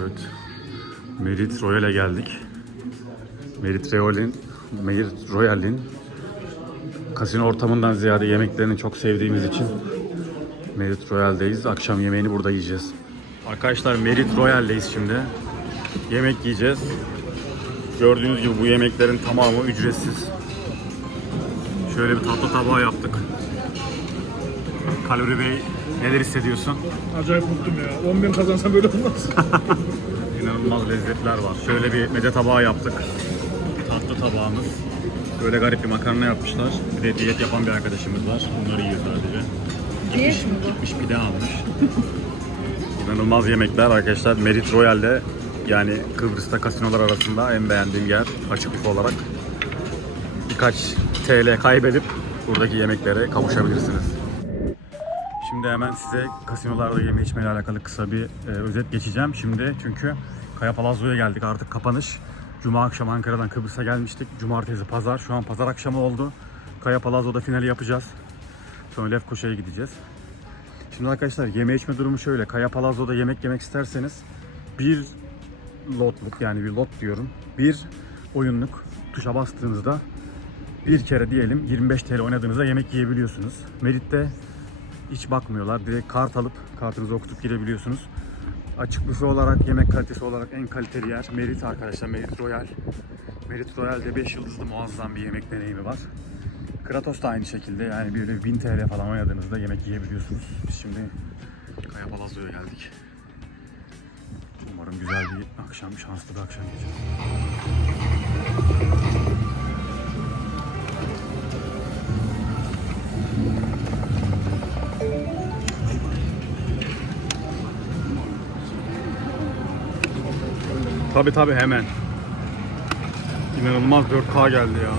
Evet. Merit Royal'e geldik. Merit Royal'in Merit Royal'in kasino ortamından ziyade yemeklerini çok sevdiğimiz için Merit Royal'deyiz. Akşam yemeğini burada yiyeceğiz. Arkadaşlar Merit Royal'deyiz şimdi. Yemek yiyeceğiz. Gördüğünüz gibi bu yemeklerin tamamı ücretsiz. Şöyle bir tatlı tabağı yaptık. Kalori Bey neler hissediyorsun? Acayip mutluyum ya. 10 bin kazansam böyle olmaz. İnanılmaz lezzetler var. Şöyle bir meze tabağı yaptık. Tatlı tabağımız. Böyle garip bir makarna yapmışlar. Bir de diyet yapan bir arkadaşımız var. Bunları yiyor sadece. Diyet mi bu? Gitmiş pide almış. İnanılmaz yemekler arkadaşlar. Merit Royal'de yani Kıbrıs'ta kasinolar arasında en beğendiğim yer açık büfe olarak. Birkaç TL kaybedip buradaki yemeklere kavuşabilirsiniz. Şimdi hemen size kasinolarda yeme içme ile alakalı kısa bir e, özet geçeceğim. Şimdi çünkü Kaya Palazzo'ya geldik artık kapanış. Cuma akşamı Ankara'dan Kıbrıs'a gelmiştik. Cumartesi, pazar. Şu an pazar akşamı oldu. Kaya Palazzo'da finali yapacağız. Sonra Lefkoşa'ya gideceğiz. Şimdi arkadaşlar yeme içme durumu şöyle. Kaya Palazzo'da yemek yemek isterseniz bir lotluk yani bir lot diyorum. Bir oyunluk tuşa bastığınızda bir kere diyelim 25 TL oynadığınızda yemek yiyebiliyorsunuz. Merit'te hiç bakmıyorlar. Direkt kart alıp kartınızı okutup girebiliyorsunuz. Açık büfe olarak, yemek kalitesi olarak en kaliteli yer Merit arkadaşlar. Merit Royal. Merit Royal'de 5 yıldızlı muazzam bir yemek deneyimi var. Kratos da aynı şekilde yani böyle 1000 TL falan oynadığınızda yemek yiyebiliyorsunuz. Biz şimdi Kaya Palazzo'ya geldik. Umarım güzel bir akşam, şanslı bir akşam geçecek. Tabi tabi hemen. İnanılmaz 4K geldi ya.